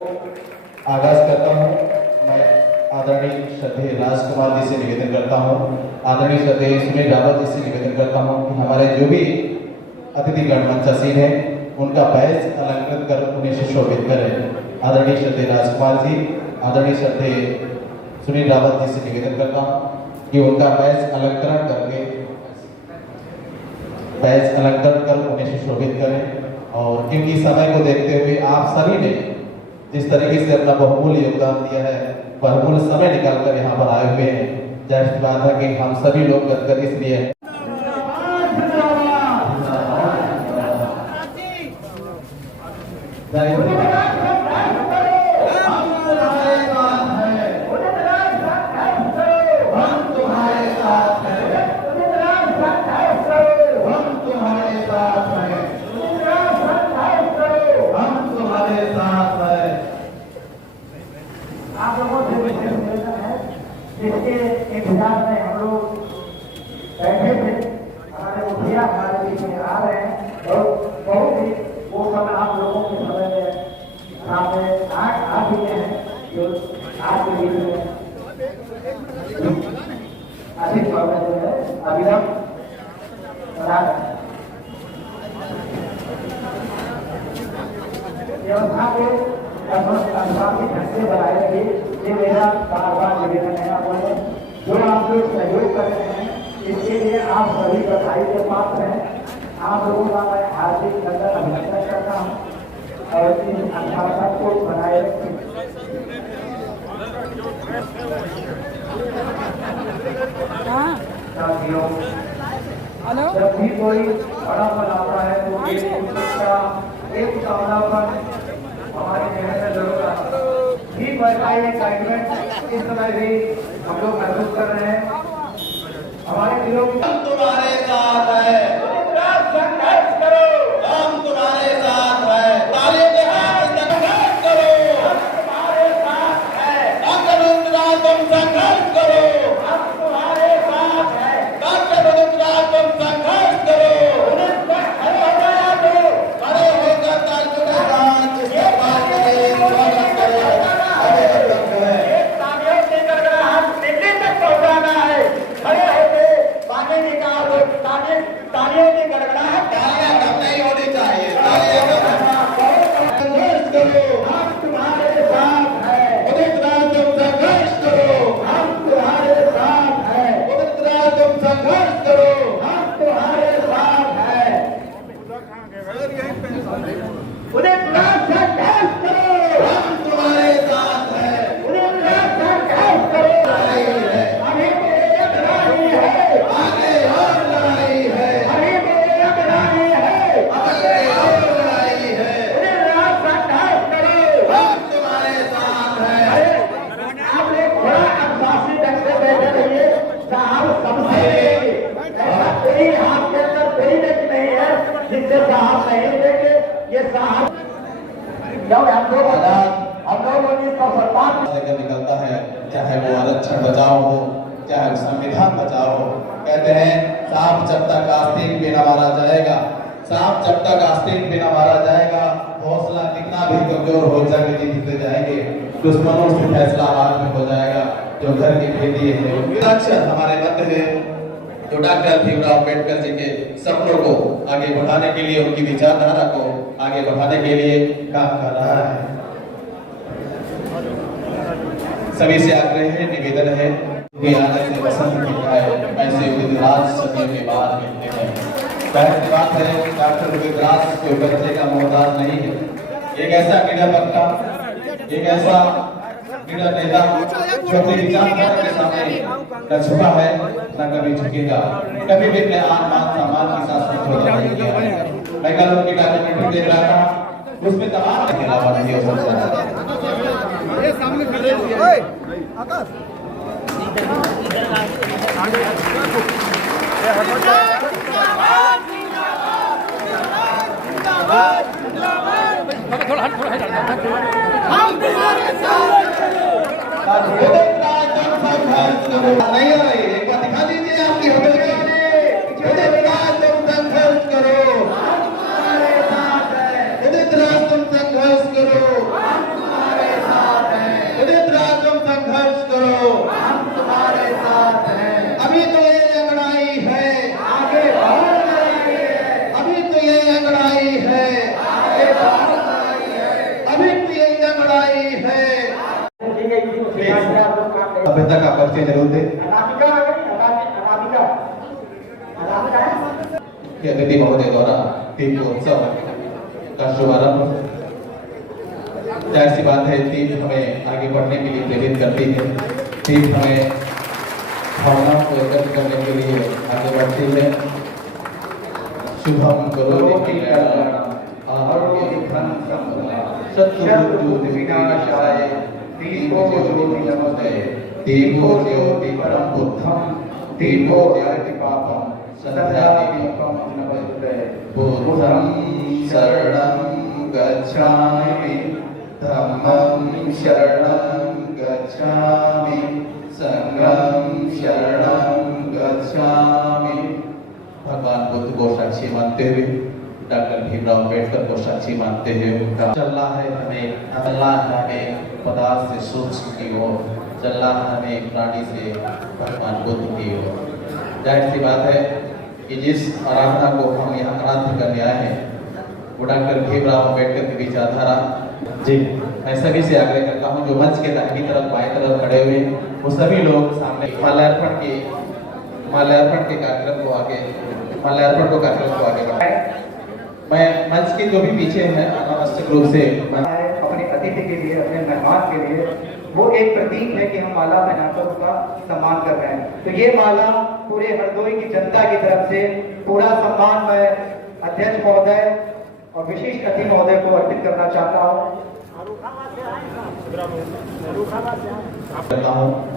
आगाज करता हूँ। मैं आदरणीय श्रद्धेय राजकुमार जी से निवेदन करता हूँ, आदरणीय श्रद्धेय सुनील रावत जी से निवेदन करता हूँ कि हमारे जो भी अतिथिगण मंचासीन है उनका बैज अलंकृत कर उन्हें सुशोभित करें। आदरणीय श्रद्धेय राजकुमार जी, आदरणीय श्रद्धेय सुनील रावत जी से निवेदन करता हूँ कि उनका बैज अलंकरण करके उन्हें सुशोभित करें। और क्योंकि समय को देखते हुए आप सभी ने जिस तरीके से अपना बहुमूल्य योगदान दिया है, बहुमूल्य समय निकालकर यहाँ पर आए हुए हैं, जाहिर बात है कि हम सभी लोग गदगद इसलिए जिसके इंतजार में हम लोग बैठे थे, हमारे मुखिया हमारे बीच में आ रहे हैं और बहुत ही वो समय आप लोगों के समय में सामने आ चुके हैं जो आज के बीच में अधिक समय जो है अविलंब व्यवस्था के ढंग से बनाएंगे। ये मेरा बार बार निवेदन है आपको, जो आप लोग सहयोग कर रहे हैं इसके लिए आप सभी बधाई के पात्र हैं। आप लोगों का मैं हार्दिक नगर अभिनंदन करता हूँ और इस अध्यापन को बनाए रखें। जब भी कोई बड़ा बनाता है तो एक कामनापन हमारी मेहनत जरूर भी बढ़ता है। एक्साइटमेंट इस समय भी हम लोग महसूस कर रहे हैं। हमारे दिलों में तुम्हारे साथ है, संघर्ष करो, हम तुम्हारे साथ है, तालियों के हाथ संघर्ष करो, हम तुम्हारे साथ है, डॉक्टर रुद्रराज तुम संघर्ष करो, हम तुम्हारे साथ है, डॉक्टर रुद्रराज तुम संघर्ष करो, पुलिस पर खड़े हो गया तो खड़े होकर तालियों के साथ इसके बाद करें, स्वागत करें, अभिनंदन करें। एक तालियों से गड़गड़ाहट दिल्ली तक पहुंचाना है। खड़े होकर बाकी निकाल दो, तालियों की गड़गड़ाहट तालियां कम नहीं होनी चाहिए, तालियां संघर्ष करो, हम तुम्हारे साथ है, उदित राज तुम संघर्ष करो, हम तुम्हारे साथ है, उदित राज तुम संघर्ष करो, हम तुम्हारे साथ है। उदित राज संघर्ष करो, हम तुम्हारे साथ है, उदित राज संघर्ष करो। अभी तो एक लड़ाई है, आगे और लड़ाई है, अभी तो एक लड़ाई है, आगे और लड़ाई है, उदित राज संघर्ष करो। हम तुम्हारे साथ है। आप लोग थोड़ा अनुशासित ढंग से बैठे रहिए। साहब सबसे ऐसा कोई आपके अंदर कोई व्यक्ति नहीं है जिससे साहब नहीं देंगे। ये साहब जब हम लोग इसका सम्मान लेकर निकलता है, चाहे वो आरक्षण बचाओ हो, चाहे संविधान बचाओ हो। कहते हैं सांप जब तक आस्तीन पे न मारा जाएगा, सांप जब तक आस्तीन पे न मारा जाएगा, हौसला कितना भी कमजोर हो जंग जीतते जाएंगे। दुश्मनों से फैसला हाथ में हो जाएगा, जो घर की खेती है। अक्षर हमारे मध्य है जो डॉक्टर भीमराव अम्बेडकर जी के सपनों को आगे बढ़ाने के लिए, उनकी विचारधारा को आगे बढ़ाने के लिए काम कर रहा है। सभी से आग्रह है, निवेदन है कि आने से पसंद किया है, ऐसे उदितराज सदियों के बाद मिलते हैं। पहली बात है कि डॉक्टर उदितराज कोई बच्चे का मोहताज नहीं है। एक ऐसा निडर वक्ता, एक ऐसा निडर नेता जो अपनी विचारधारा के सामने न झुका है न कभी झुकेगा, कभी भी अपने मान सम्मान के साथ समझौता नहीं किया है। मैं कल उनकी डॉक्यूमेंट्री देख रहा था, उसमें तमाम खिलाफत हो सकता है। ये सामने खड़े हैं आकाश थोड़ा हट हम तुम्हारे साथ नहीं आ रही, एक बार दिखा दीजिए आपकी हमें तुम संघर्ष करो, तुम संघर्ष करो। ये अंगड़ाई है, अभी ये अंगड़ाई है। सभ्यता का परिचय जरूर दे। अतिथि महोदय द्वारा दीपोत्सव का शुभारंभ। जाहिर सी बात है, दीप हमें आगे बढ़ने के लिए प्रेरित करती है। दीप हमें भावनाओं को एकत्र करने के लिए आगे बढ़ती है। शुभम करोति शत्रु विनाशाय दीपो ज्योति नमोस्तुते। दीपो ज्योति परम बुद्धम दीपो ज्योति पापम संध्या दीपम नमोस्तुते। बुद्धं शरणं गच्छामि धम्मं शरणं गच्छामि संघं शरणं गच्छामि। भगवान बुद्ध को साक्षी मानते हुए, डॉक्टर भीमराव अम्बेडकर को साक्षी मानते हुए उनका चलना है हमें पदार्थ से सूक्ष्म की ओर, चलना हमें प्राणी से भगवान बुद्ध की ओर। जाहिर सी बात है कि जिस आराधना को हम यहाँ आराध्य करने आए हैं वो डॉक्टर भीमराव अम्बेडकर की विचारधारा। जी, मैं सभी से आग्रह करता हूँ जो मंच के दाहिनी तरफ बाएं तरफ खड़े हुए वो सभी लोग सामने माल्यार्पण के कार्यक्रम को आगे बढ़ाएं। मैं मंच के जो भी पीछे हैं अनावश्यक रूप से अपने अतिथि के लिए, अपने मेहमान के लिए वो एक प्रतीक है कि हम माला पहनाकर उसका सम्मान कर रहे हैं। तो ये माला पूरे हरदोई की जनता की तरफ से पूरा सम्मान मैं अध्यक्ष महोदय और विशिष्ट अतिथि महोदय को अर्पित करना चाहता हूँ।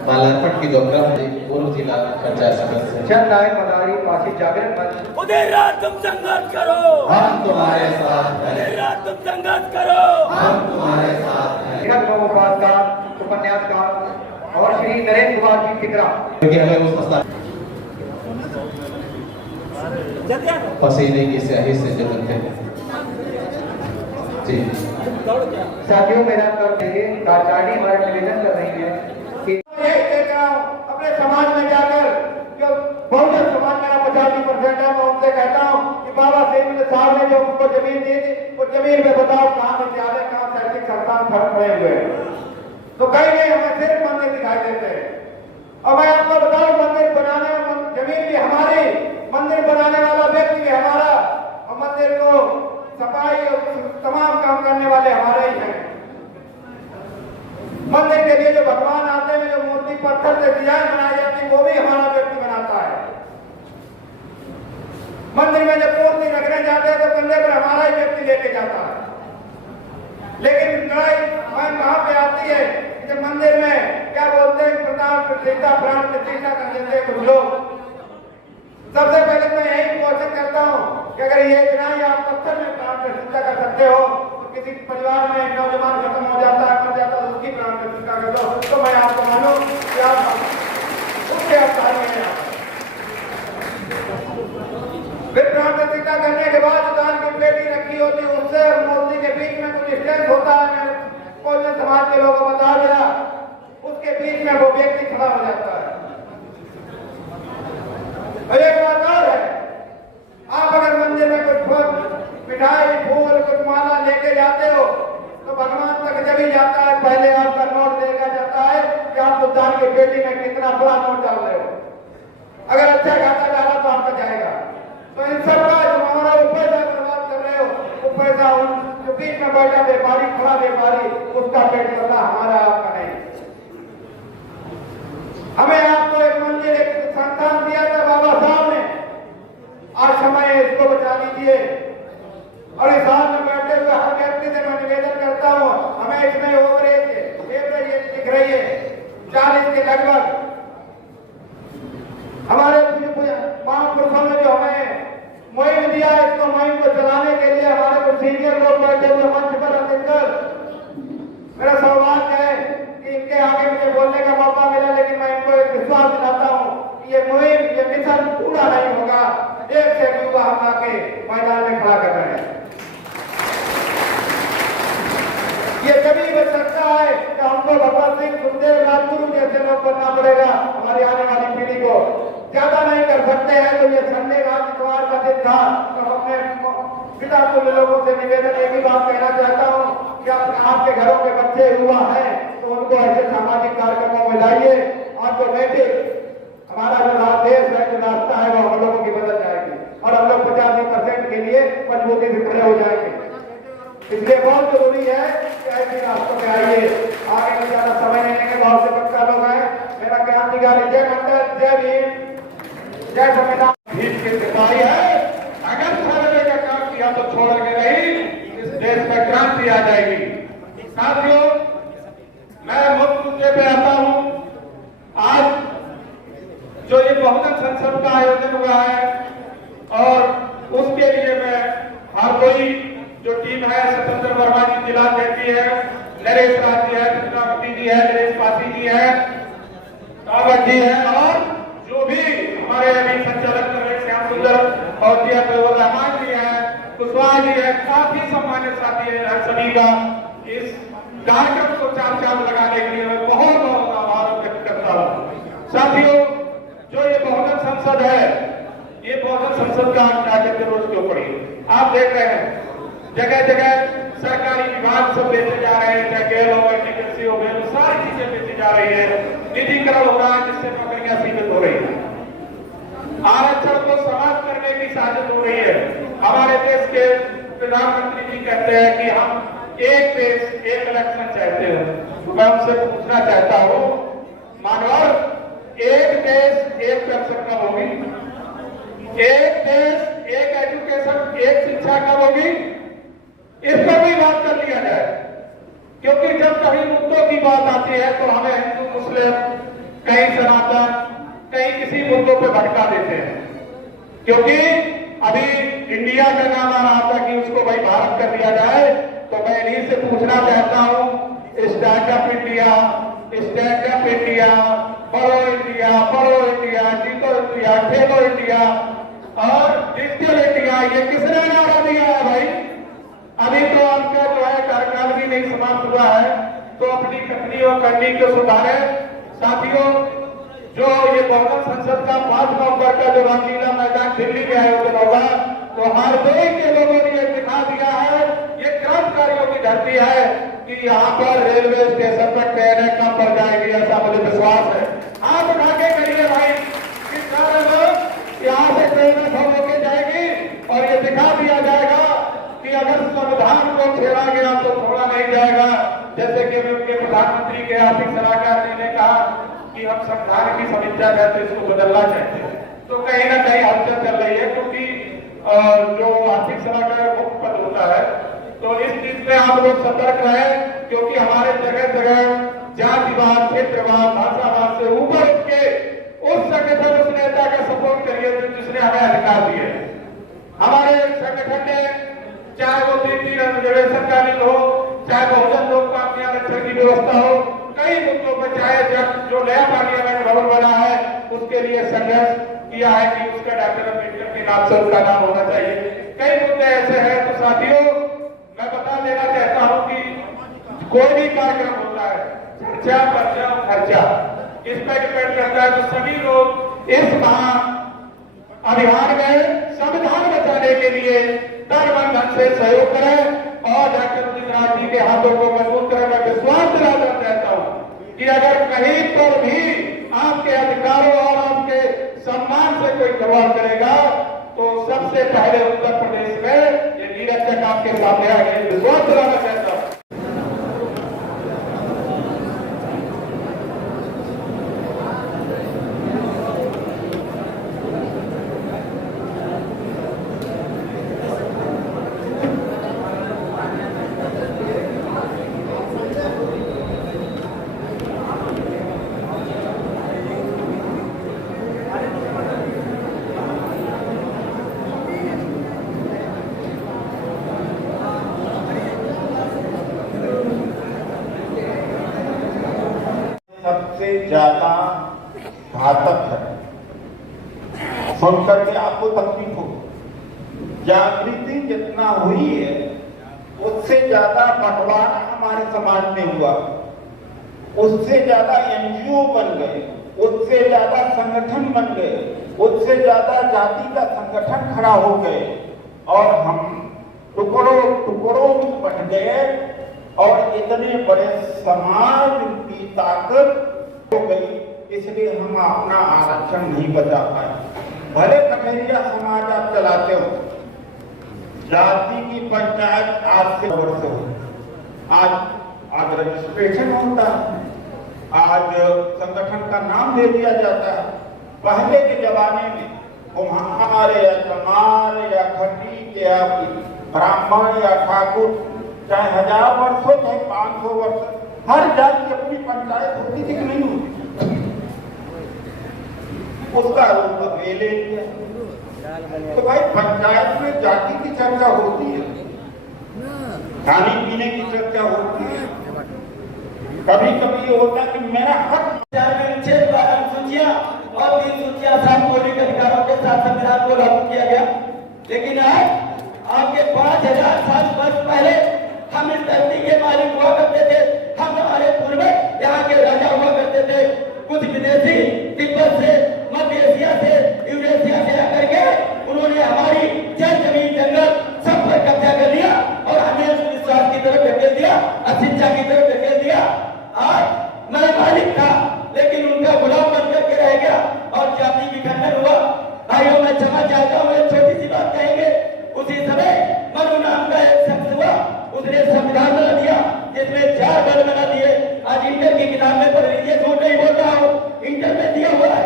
माल्यार्पण की जो क्रम है पूर्व जिला पंचायत सदस्य जन नायक मदारी पासी जागरण मंच। उधर रात तुम संघर्ष करो, हम तुम्हारे साथ हैं। उधर रात तुम संघर्ष करो, हम तुम्हारे साथ हैं। लेखक नवोपासकार, उपन्यासकार और श्री नरेंद्र कुमार जी टिकरा पसीने की स्याही से जलते हैं। जी साथियों, मेरा कर देंगे प्राचार्य हमारा निवेदन कर रही है कि अपने समाज में जाकर जो बहुजन समाज मेरा 85% है, मैं उनसे कहता हूँ कि बाबा साहेब साहब ने जो उनको जमीन दी थी वो जमीन में बताओ कहाँ विद्यालय, कहाँ शैक्षिक संस्थान खड़े हुए। तो कहीं नहीं हमें सिर्फ मंदिर दिखाई देते हैं। और मैं आपको बताऊं, मंदिर बनाने जमीन भी हमारी, मंदिर बनाने वाला व्यक्ति भी हमारा और मंदिर को सफाई और तमाम काम करने वाले हमारे ही हैं। मंदिर के लिए जो भगवान आते हैं, जो मूर्ति पत्थर से डिजाइन बनाई जाती है वो भी हमारा व्यक्ति बनाता है। मंदिर में जब मूर्ति रखने जाते हैं तो कंधे पर हमारा ही व्यक्ति लेके जाता है। लेकिन लड़ाई कहाँ पे आती है कि मंदिर में क्या बोलते हैं, प्रताप प्रतिष्ठा प्राण प्रतिष्ठा कर देते हैं कुछ लोग। सबसे पहले मैं यही क्वेश्चन करता हूँ कि अगर ये इतना ही आप पत्थर में प्राण प्रतिष्ठा कर सकते हो तो किसी परिवार में एक नौजवान खत्म हो जाता है, मर जाता है, उसकी प्राण प्रतिष्ठा कर दो, तो मैं आपको मानूं कि आप उसके अवतार में नहीं आते। फिर प्राण प्रतिष्ठा करने के बाद दान की पेटी रखी होती है, उससे और मूर्ति के बीच में कुछ डिस्टेंस होता है। कोई समाज के लोगों को बता दिया, उसके बीच में वो व्यक्ति खड़ा हो जाता है। एक बात और है, आप अगर मंदिर में कुछ मिठाई, फूल, कुछ माला लेके जाते हो तो भगवान तक जब ही जाता है पहले आपका नोट देखा जाता है कि आप उस दान की पेटी में कितना बड़ा नोट डाल रहे हो। अगर अच्छा खाता डाला तो आपका जाएगा। तो इन सब का जो हमारा वो पैसा बर्बाद कर रहे हो, वो पैसा उन जो बीच में बैठा व्यापारी, खड़ा व्यापारी, उसका पेट भरना, हमारा आपका नहीं। हमें आपको एक मंदिर, एक संस्थान दिया था बाबा साहब ने, आज समय इसको बचा लीजिए। और इस हाल में बैठे हुए हर व्यक्ति से मैं निवेदन करता हूँ, हमें इसमें ओवरेज दिख रही है 40 के लगभग। हमारे महापुरुषों ने जो हमें मुहिम दिया, इसको मुहिम को चलाने के लिए हमारे कुछ सीनियर लोग बैठे हुए मंच पर अधिकतर, मेरा सौभाग्य है कि इनके आगे मुझे बोलने का मौका मिला, लेकिन मैं इनको एक विश्वास दिलाता हूँ कि ये मुहिम, ये मिशन पूरा नहीं होगा। एक से युवा हम आके मैदान में खड़ा कर रहे हैं। ये कभी बच सकता है कि हमको भगवत सिंह, सुखदेव, राजगुरु जैसे लोग बनना पड़ेगा। हमारी आने वाली पीढ़ी को ज्यादा नहीं कर सकते हैं। तो ये संडे का, इतवार का दिन था, तो अपने जितना तुम लोगों से निवेदन एक ही बात कहना चाहता हूँ कि आपके घरों के बच्चे युवा हैं तो उनको ऐसे सामाजिक कार्यक्रमों में लाइए। ऑटोमेटिक हमारा जो देश है, जो रास्ता है, वो हम लोगों की बदल जाएगी और हम लोग 85% के लिए मजबूती से खड़े हो जाएंगे। इसलिए बहुत जरूरी है कि ऐसे रास्तों में आइए। आगे में ज्यादा समय नहीं लेंगे, बहुत से पक्का लोग हैं। मेरा क्रांतिकारी जय मंडल, जय भीम, जय संविधान। भीम की सिपाही है, अगर छोड़ने का काम किया तो छोड़ेंगे नहीं, इस देश में क्रांति आ जाएगी। साथियों, मैं मुख्य मुद्दे पे आता हूं। आज जो ये बहुजन संसद का आयोजन हुआ है और उसके लिए मैं हर कोई जो टीम है, स्वतंत्र वर्मा जी जिला अध्यक्ष है, नरेश राज जी है, कृष्णावती जी है, नरेश पासी जी है, कावत जी है और जो भी हमारे अभी संचालक कर रहे श्याम सुंदर और जी रहमान जी है, कुशवाहा जी है, काफी सम्मानित साथी है, सभी का इस कार्यक्रम को चार चांद लगाने के लिए मैं बहुत बहुत आभार व्यक्त करता हूँ। साथियों, जो ये बहुजन संसद है, ये बहुजन संसद का क्या कहते रोज के ऊपर आप देख रहे हैं जगह जगह सरकारी विभाग सब बेचे जा रहे हैं, चाहे गेल हो गए, कृषि हो गए, सारी चीजें बेची जा रही है, निजीकरण हो रहा है जिससे नौकरियां सीमित हो रही है, आरक्षण को समाप्त करने की साजिश हो रही है। हमारे देश के प्रधानमंत्री जी कहते हैं कि हम एक देश एक इलेक्शन चाहते हैं। मैं उनसे पूछना चाहता हूँ, मानव एक देश एक पेंशन कब होगी? एक देश एक एजुकेशन, एक शिक्षा कब होगी? इस पर भी बात कर लिया जाए, क्योंकि जब कहीं मुद्दों की बात आती है तो हमें हिंदू मुस्लिम, कहीं सनातन, कहीं किसी मुद्दों पर भटका देते हैं। क्योंकि अभी इंडिया का नाम आ रहा था कि उसको भाई भारत कर दिया जाए, तो मैं इन्हीं से पूछना चाहता हूं, स्टार्टअप इंडिया, स्टैंडअप इंडिया, बड़ो इंडिया, बड़ो इंडिया, जीतो इंडिया, खेलो इंडिया और डिजिटल इंडिया, ये किसने नारा दिया है भाई? अभी तो आपका जो है कार्यकाल भी नहीं समाप्त हुआ है, तो अपनी कथनी और करनी को सुधारे। साथियों, जो ये बहुजन संसद का 5 नवंबर का जो रामलीला मैदान दिल्ली में आयोजन होगा, तो हरदोई के लोगों ने ये दिखा दिया है, ये क्रांतिकारियों की धरती है कि यहाँ पर रेलवे स्टेशन पर ट्रेनें कम पड़ जाएगी, ऐसा मुझे विश्वास है। आप उठा के करिए भाई कि सारे लोग यहाँ से ट्रेनें खम होकर जाएगी और ये दिखा दिया जाएगा कि अगर संविधान को छेड़ा गया तो छोड़ा नहीं जाएगा। जैसे कि उनके प्रधानमंत्री के आर्थिक सलाहकार जी ने कहा कि हम संविधान की समीक्षा करते इसको बदलना चाहते हैं, तो कहीं ना कहीं हलचल चल रही है, क्योंकि जो आर्थिक सलाहकार मुख्य पद होता है, तो इस चीज में आप लोग सतर्क रहे, क्योंकि हमारे जगह जगह जातिवाद, क्षेत्रवाद, भाषावाद से ऊपर उठ के उस संगठन, उस नेता का सपोर्ट करिए जिसने हमें अधिकार दिए। हमारे संगठन ने चाहे वो 3 रिजर्वेशन का बिल हो, चाहे बहुजन लोक पार्टी आरक्षण की व्यवस्था हो, कई मुद्दों पर, चाहे जब जो नया पार्लियामेंट भवन बना है उसके लिए संघर्ष किया है कि उसका डॉक्टर अम्बेडकर के नाम से उसका नाम होना चाहिए। कई मुद्दे ऐसे हैं। तो साथियों, मैं बता देना चाहता हूं कि कोई भी कार्यक्रम होता है, चर्चा, पर्चा और खर्चा, इस पर डिपेंड करता है। तो सभी लोग इस अभियान में संविधान बचाने के लिए तन मन धन से सहयोग करें और डॉक्टर उदित नाथ जी के हाथों को मजबूत करें। मैं विश्वास दिलाना चाहता हूं कि अगर कहीं पर भी आपके अधिकारों और आपके सम्मान से कोई खिलवाड़ करेगा तो सबसे पहले उत्तर प्रदेश में ये नीरज तक आपके सामने आएंगे। विश्वास दिलाना चाहता हूं। सबसे ज्यादा घातक है। सुनकर के आपको तकलीफ हो। जागृति जितना हुई है उससे ज्यादा बंटवारा हमारे समाज में हुआ, उससे ज्यादा एनजीओ बन गए, उससे ज्यादा संगठन बन गए, उससे ज्यादा जाति का संगठन खड़ा हो गए और हम गए और इतने बड़े समाज की ताकत हो गई, इसलिए हम अपना आरक्षण नहीं बचा पाए। भले कठेरिया समाज आप चलाते हो, जाति की पंचायत आज से वर्ष हो, आज रजिस्ट्रेशन होता है, आज संगठन का नाम दे दिया जाता है। पहले के जमाने में कुम्हार या चमार या खटीक या ब्राह्मण या ठाकुर, चाहे 1000 वर्ष हो चाहे 500 वर्ष, हर जाति की अपनी पंचायत होती थी कि नहीं होती? उसका रूप ले लिया। तो भाई पंचायत में जाति की चर्चा होती है, खाने पीने की चर्चा होती है, कभी कभी ये होता है कि मेरा हक अनुसूचियां और 3 सूचियां 7 मौलिक अधिकारों के साथ संविधान को लागू किया गया। लेकिन आज आपके 5000 साल वर्ष पहले हम इस धरती के मालिक हुआ करते थे, हम हमारे पूर्वज यहाँ के राजा हुआ करते थे। कुछ विदेशी तिब्बत से, मध्य एशिया से, यूरेशिया से आकर के उन्होंने हमारी जमीन जंगल सब पर कब्जा कर लिया और हमें विश्वास की तरफ धकेल दिया, अशिक्षा की तरफ धकेल दिया। आज मैं मालिक था लेकिन उनका गुलाम बन करके रह गया और जाति की खंडन हुआ। भाइयों मैं क्षमा चाहता हूँ, एक छोटी सी बात कहेंगे। उसी समय मनु नाम का एक शख्स हुआ, उसने संविधान बना दिया जिसमें 4 दल बना दिए। आज इंटर की किताब में पढ़ लीजिए, झूठ नहीं बोल रहा हूँ, इंटर में दिया हुआ है।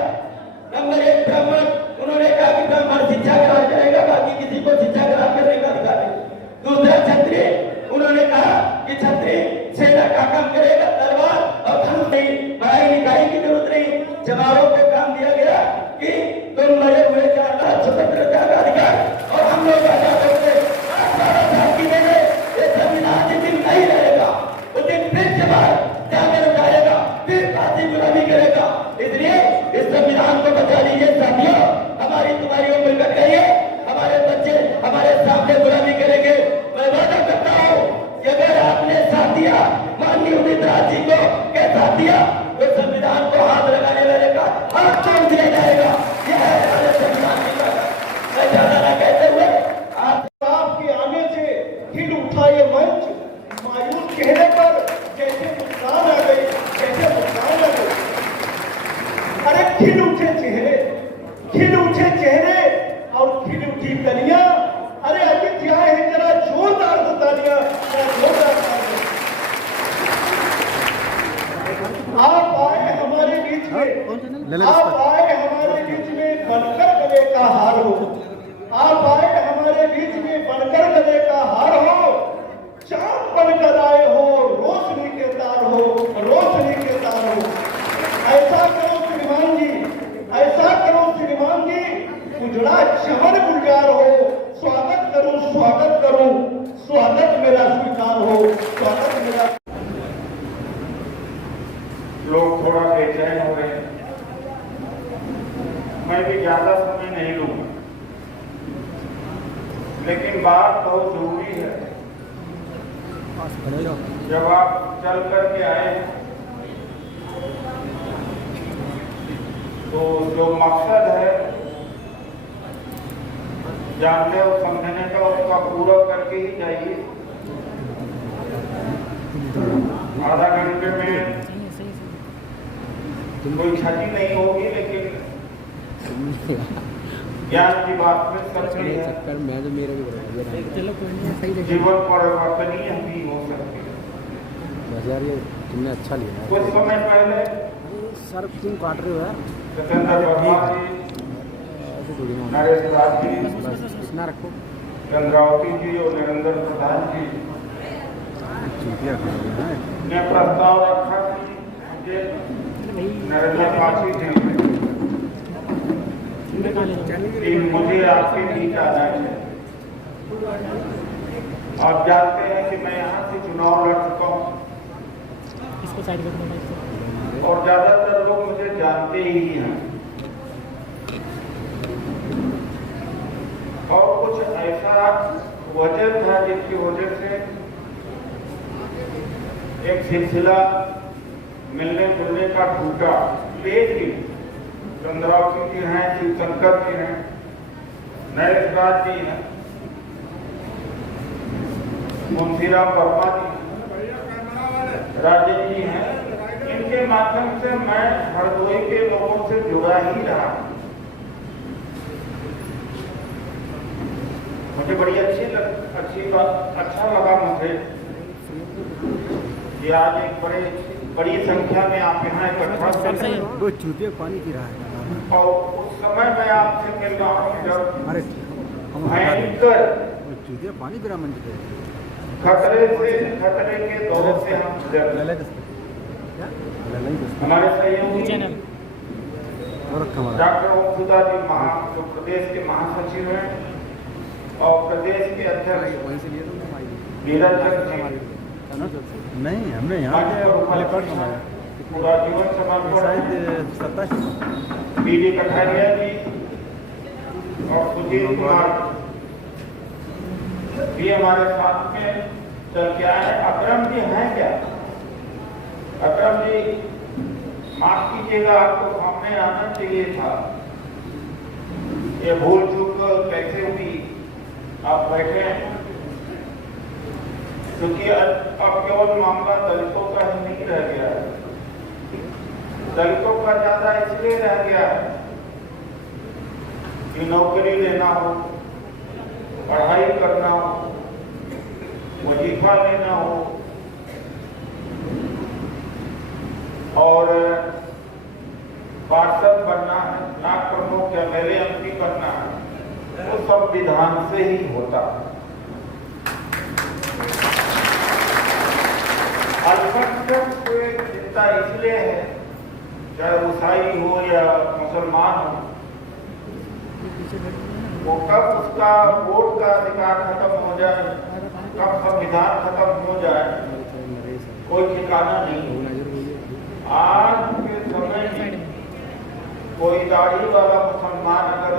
नंबर 1 ब्राह्मण, उन्होंने कहा कि ब्राह्मण शिक्षा ग्रहण करेगा, बाकी किसी को शिक्षा ग्रहण करने का अधिकार नहीं। दूसरा क्षत्रिय, उन्होंने कहा कि क्षत्रिय सेना का काम करेगा, तलवार और धनुष नहीं, पढ़ाई लिखाई की जरूरत नहीं। जवानों को काम दिया गया कि तुम मरे हुए का स्वतंत्रता का अधिकार और हम लोग आजाद होंगे। 12 साल की मेरे ये संविधान जिस दिन नहीं रहेगा उस दिन फिर जवान जाकर उठाएगा, फिर फांसी गुलामी करेगा। इसलिए इस संविधान को बचा लीजिए साथियों, हमारी तुम्हारी उम्र कट गई है, हमारे बच्चे हमारे सामने गुलामी करेंगे। मैं वादा करता हूँ कि अगर आपने साथ दिया, माननीय उदित राज जी को क्या साथ दिया, तो संविधान को हाथ लगाने वाले का हाथ तोड़ दिया जाएगा। यह है हमारे संविधान की ताकत। मैं ज्यादा न कहते हुए आपके आने से खिल उठा ये मंच, मायूस चेहरे पर जैसे मुस्कान आ गई, जैसे मुस्कान आ गई। अरे खिल उठे चेहरे, खिल उठे चेहरे और खिल उठी कलियां। अरे अतिथि आए हैं, जरा जोरदार तालियां, जरा जोरदार तालियां। आप आए हमारे बीच में, आप आए हमारे बीच में बनकर गले का हार हो, आप आए हमारे बीच में बनकर गले का हार हो, चांद बनकर आए हो, रोशनी के तार हो, रोशनी के तार हो। ऐसा करो श्रीमान जी, ऐसा करो श्रीमान जी, उजड़ा चमन गुलजार हो। स्वागत करूं, स्वागत करूं, स्वागत मेरा स्वीकार हो, स्वागत मेरा। लोग थोड़ा बेचैन हो रहे हैं, मैं भी ज्यादा समय नहीं लूंगा, लेकिन बात बहुत जरूरी है। जब आप चल करके आए तो जो मकसद है जानने और समझने का, उसका पूरा करके ही जाइए। आधा घंटे में कोई क्षति नहीं होगी, लेकिन ज्ञान की बात में सत्य है, जीवन परिवर्तनीय भी हो सकती है। तुमने अच्छा लिया। कुछ समय पहले सर क्यों काट रहे हो यार? सत्येंद्र वर्मा जी, नरेश दास जी, इतना रखो, चंद्रावती जी और नरेंद्र प्रधान जी ने प्रस्ताव रखा कि नरेंद्र पासी जी कि मुझे आपके बीच आना है। आप जानते हैं कि मैं यहाँ से चुनाव लड़ चुका हूँ और ज्यादातर लोग मुझे जानते ही हैं, और कुछ ऐसा वजह था जिसकी वजह से एक सिलसिला मिलने जुलने का टूटा। लेकिन चंद्रावती जी हैं, शिवशंकर जी हैं, नरेश दास जी हैं, मुंशीराम वर्मा जी, राजेश जी हैं, इनके माध्यम से मैं हरदोई के लोगों से जुड़ा ही रहा। मुझे बड़ी अच्छी बात, अच्छा लगा मुझे कि आज एक बड़ी संख्या में आप यहाँ इकट्ठा हुए। दो चूतिया पानी पी रहा है और उस समय मैं आपसे मिल रहा हूँ जब अरे भयंकर चूतिया पानी पी रहा मंदिर पे खतरे के दौर से हम गुजर रहे हैं। हमारे सहयोगी डॉक्टर ओमसुधा जी जो प्रदेश के महासचिव हैं और प्रदेश के अध्यक्ष नीरज चंद जी, नहीं हमने यहाँ पूरा जीवन समर्पण, शायद 27 बीडी कठारिया जी और सुजीत कुमार भी हमारे साथ में चल के आए हैं। अकरम जी हैं क्या? अकरम जी माफ कीजिएगा, आपको सामने आना चाहिए था। ये भूल चूक कैसे हुई? आप बैठे हैं क्योंकि अब केवल मामला दलितों का ही नहीं रह गया है। दलितों का ज्यादा इसलिए रह गया है कि नौकरी लेना हो, पढ़ाई करना हो, वजीफा लेना हो और पार्षद बनना है, ब्लॉक प्रमुख या MLA MP बनना है, वो सब विधान से ही होता है। अल्पसंख्यक चिंता इसलिए है, चाहे ईसाई हो या मुसलमान हो, वो कब उसका वोट का अधिकार खत्म हो जाए, कब संविधान खत्म हो जाए, कोई ठिकाना नहीं। आज के समय में कोई दाढ़ी वाला मुसलमान अगर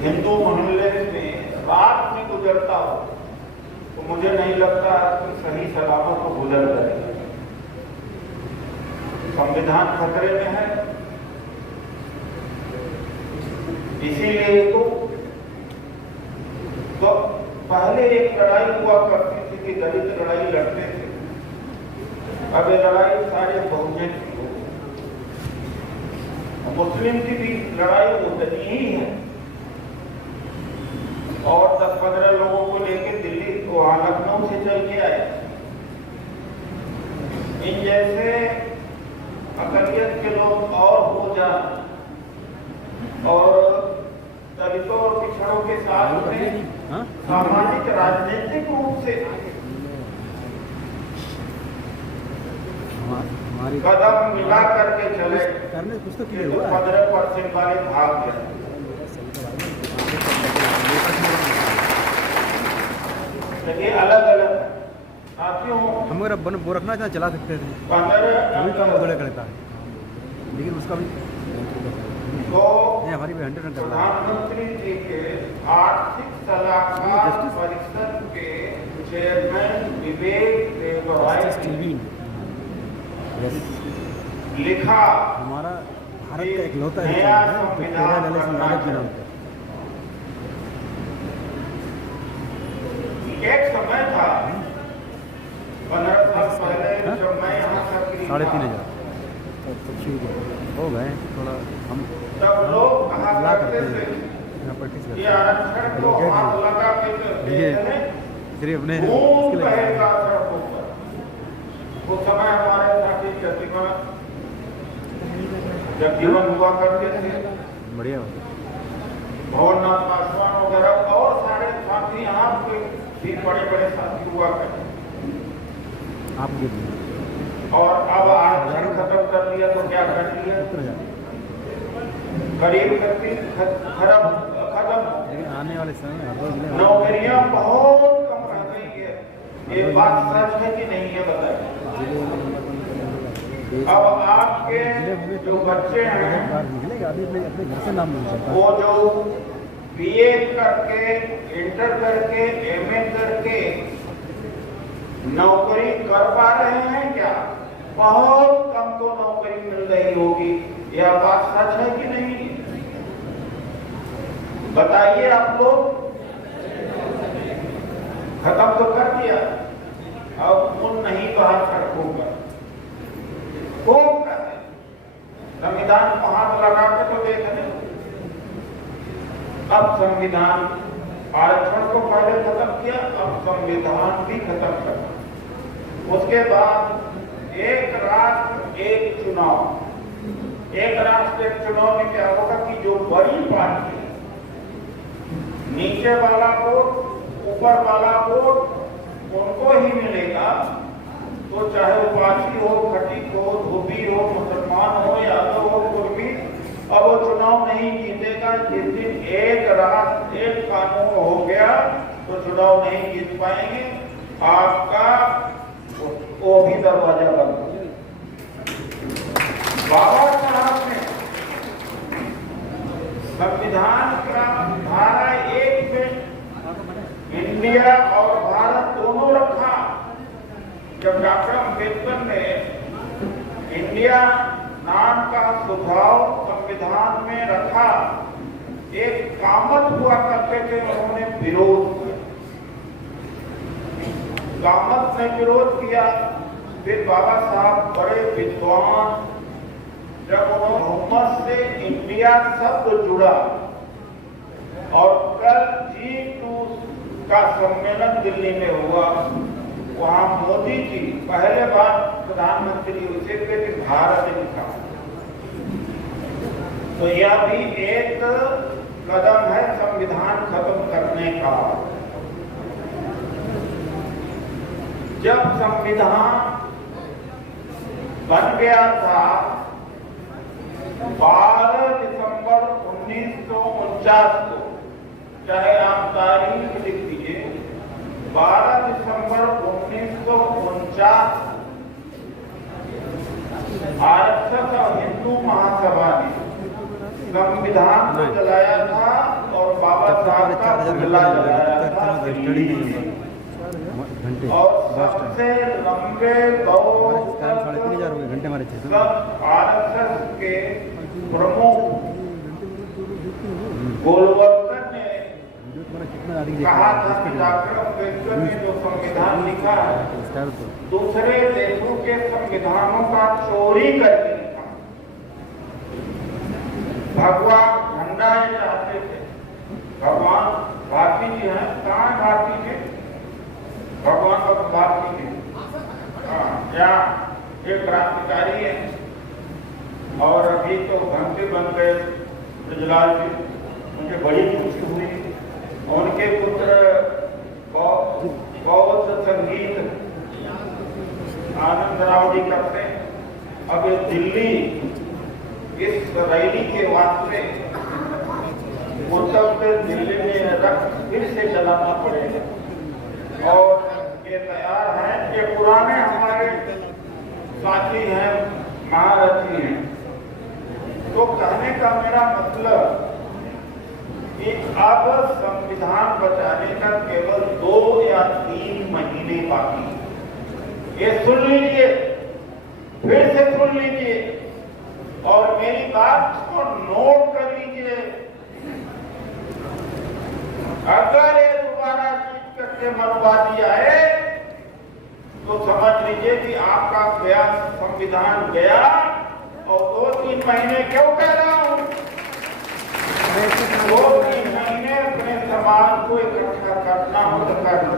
हिंदू मोहल्ले में रात में गुजरता हो तो मुझे नहीं लगता कि सही सलामत को गुजर जाएगा। संविधान खतरे में है, इसीलिए तो पहले एक लड़ाई हुआ करती थी कि दलित लड़ाई लड़ते थे, अब ये लड़ाई सारे बहुजन की हो। मुस्लिम की भी लड़ाई उतनी ही है और 10-15 लोगों को लेकर दिल्ली वहां लखनऊ से चल के आए। इन जैसे अकलियत के लोग और हो जाए और दलितों और पिछड़ों के साथ में सामाजिक राजनीतिक रूप से कदम मिला करके चले तो 15% वाले भाग गए। ये अलग अलग साथियों हम अगर वो रखना चाहे चला सकते थे, वही काम बदले करता है, लेकिन उसका भी तो हमारी भी 100 प्रधानमंत्री जी के आर्थिक सलाहकार परिषद के चेयरमैन विवेक देवराय लिखा हमारा भारत का इकलौता नया संविधान एक समय था 15 साल पहले जब मैं यहाँ सक्रिय 3,500 हो गए थोड़ा हम तब लोग कहा करते थे प्रैक्टिस कि आरक्षण को हाथ लगा के सिर्फ अपने खून बहेगा सड़कों पर। उस समय हमारे साथी जगजीवन हुआ करते थे, बढ़िया भवननाथ पासवान वगैरह और सारे साथी यहाँ पे भी बड़े साथी हुआ करते। आप और अब आरक्षण खत्म कर दिया तो क्या कर दिया, करीब खत्म। आने वाले समय नौकरियां बहुत कम रह गई है, ये बात सच है कि नहीं है बताइए। अब आपके जो बच्चे हैं वो जो BA करके, इंटर करके, MA करके नौकरी कर पा रहे हैं क्या? बहुत कम तो नौकरी मिल रही होगी, यह बात सच है कि नहीं? बताइए आप लोग। दिया, अब खून नहीं बहा सड़कों खूब करते संविधान को हाथ लगा के तो देख लें। अब संविधान आरक्षण को पहले खत्म किया, अब संविधान भी खत्म कर। उसके बाद एक राष्ट्र एक चुनाव, एक राष्ट्र एक चुनाव में क्या होगा कि जो बड़ी पार्टी नीचे वाला वोट ऊपर वाला वोट उनको ही मिलेगा, तो चाहे वो पार्टी हो, खटीक हो, धोबी हो, मुसलमान हो, यादव हो, कुर्मी, अब वो चुनाव नहीं जीतेगा। जिस दिन एक राष्ट्र एक कानून हो गया तो चुनाव नहीं जीत पाएंगे, आपका वो भी दरवाजा बंद हो जाएगा। बाबा साहब ने संविधान का धारा 1 में इंडिया और भारत दोनों रखा। जब डॉक्टर अम्बेडकर ने इंडिया नाम का सुझाव संविधान में रखा, एक कामत हुआ करते थे, उन्होंने विरोध किया। कामत ने विरोध किया, फिर बाबा साहब बड़े विद्वान, जब उन्होंने बहुमत से इंडिया शब्द जुड़ा और कल G2 का सम्मेलन दिल्ली में हुआ, वहां मोदी जी पहले बार प्रधानमंत्री उसे थे कि भारत लिखा। तो यह भी एक कदम है संविधान खत्म करने का। जब संविधान बन गया था 12 दिसंबर 1949 को, चाहे आप तारीख लिख दीजिए, 12 दिसंबर 1949 आरक्षक और हिंदू महासभा ने संविधान को जलाया था और बाबा साहब का पुतला जलाया था। और सबसे लंबे दौर आरएसएस के प्रमुख गोलवलकर ने कहा था कि डॉक्टर अम्बेडकर ने जो संविधान लिखा है दूसरे देशों के संविधानों का चोरी करके लिखा। भगवान झंडा चाहते थे, भगवान भारती जी हैं, कहाँ भारती जी, भगवान का भारती जी क्या एक क्रांतिकारी है। और अभी तो घंटे बन गए ब्रजलाल जी, मुझे बड़ी खुशी हुई। उनके पुत्र बौद्ध संगीत आनंद राव जी करते हैं। अब दिल्ली इस रैली के वास्ते उत्तर प्रदेश दिल्ली में रक्त फिर से चलाना पड़ेगा और ये तैयार है। ये पुराने हमारे साथी हैं, महारथी हैं। तो कहने का मेरा मतलब कि अब संविधान बचाने का केवल 2 या 3 महीने बाकी है। ये सुन लीजिए, फिर से सुन लीजिए और मेरी बात को नोट कर लीजिए। अगर ये दोबारा जीत करके मरवा दिया है तो समझ लीजिए कि आपका गया संविधान गया। और 2-3 महीने क्यों कह रहा हूं, 2-3 महीने अपने समाज को इकट्ठा करना हो तो करना।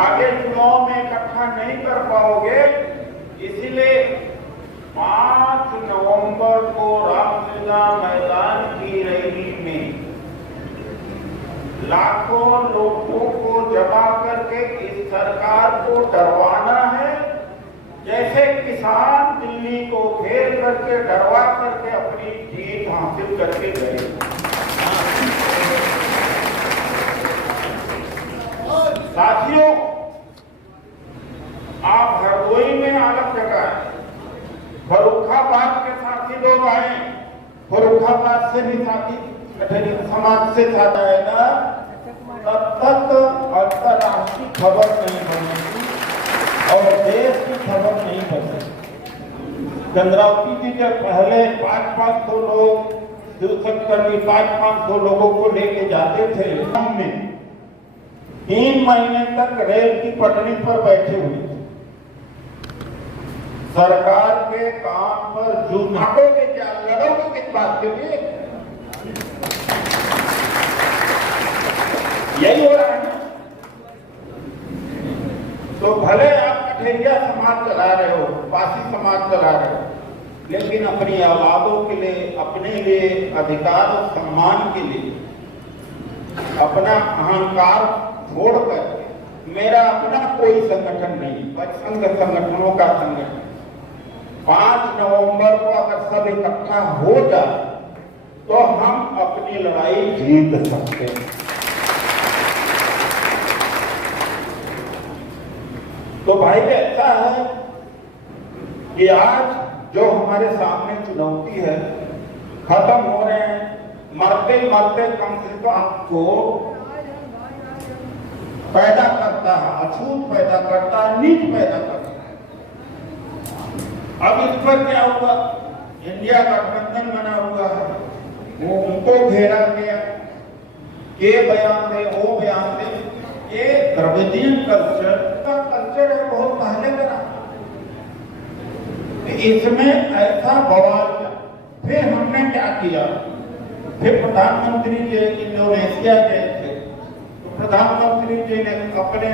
आगे चुनाव में इकट्ठा नहीं कर पाओगे, इसलिए 5 नवंबर को रामलीला मैदान की रैली में लाखों लोगों को जमा करके इस सरकार को डरवाना है, जैसे किसान दिल्ली को घेर करके डरवा करके अपनी जीत हासिल करके गए। साथियों, आप हरदोई में अलग जगह है, फर्रुखाबाद के साथी लोग आए, फर्रुखाबाद से भी साथी समाज से साथ आएगा, तब तक अंतर्राष्ट्रीय खबर नहीं बनेगी और देश की खबर नहीं बनेगी। चंद्रावती जी के पहले 500-500 लोग, शिवशंकर कर्मी 500-500 लोगों को लेके जाते थे में, 3 महीने तक रेल की पटरी पर बैठे हुए थे। सरकार के काम पर जुर्मानोगे क्या, लड़ोगे किस बात के लिए? यही हो रहा है ना। तो भले आप कठेरिया समाज चला रहे हो, पासी समाज चला रहे हो, लेकिन अपनी आवाजों के लिए, अपने लिए, अधिकार और सम्मान के लिए अपना अहंकार छोड़कर, मेरा अपना कोई संगठन नहीं, बस संघ संगठनों का संगठन, 5 नवंबर को अगर सब इकट्ठा हो जाए तो हम अपनी लड़ाई जीत सकते हैं। तो भाई ऐसा है कि आज जो हमारे सामने चुनौती है, खत्म हो रहे हैं, मरते मरते कम से कम आपको पैदा करता है, अछूत पैदा करता है, नीच पैदा करता है। अब इस पर क्या हुआ, इंडिया गठबंधन बना हुआ है, वो उनको घेरा गया, ये बयान दे, वो बयान दे। ये द्रविडियन कल्चर का कल्चर है, बहुत पहले का। इसमें ऐसा बवाल किया। फिर हमने क्या किया, फिर प्रधानमंत्री जी इंडोनेशिया गए थे, तो प्रधानमंत्री जी ने अपने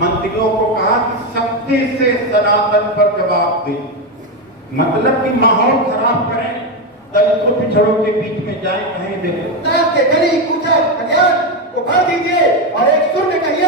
मंत्रियों को कहा कि सख्ती से सनातन पर जवाब दें, मतलब कि माहौल खराब करें, दलितों पिछड़ों के बीच में जाए, कहीं देखो के गली कूचल अज्ञान को भर दीजिए और एक सुर में कहिए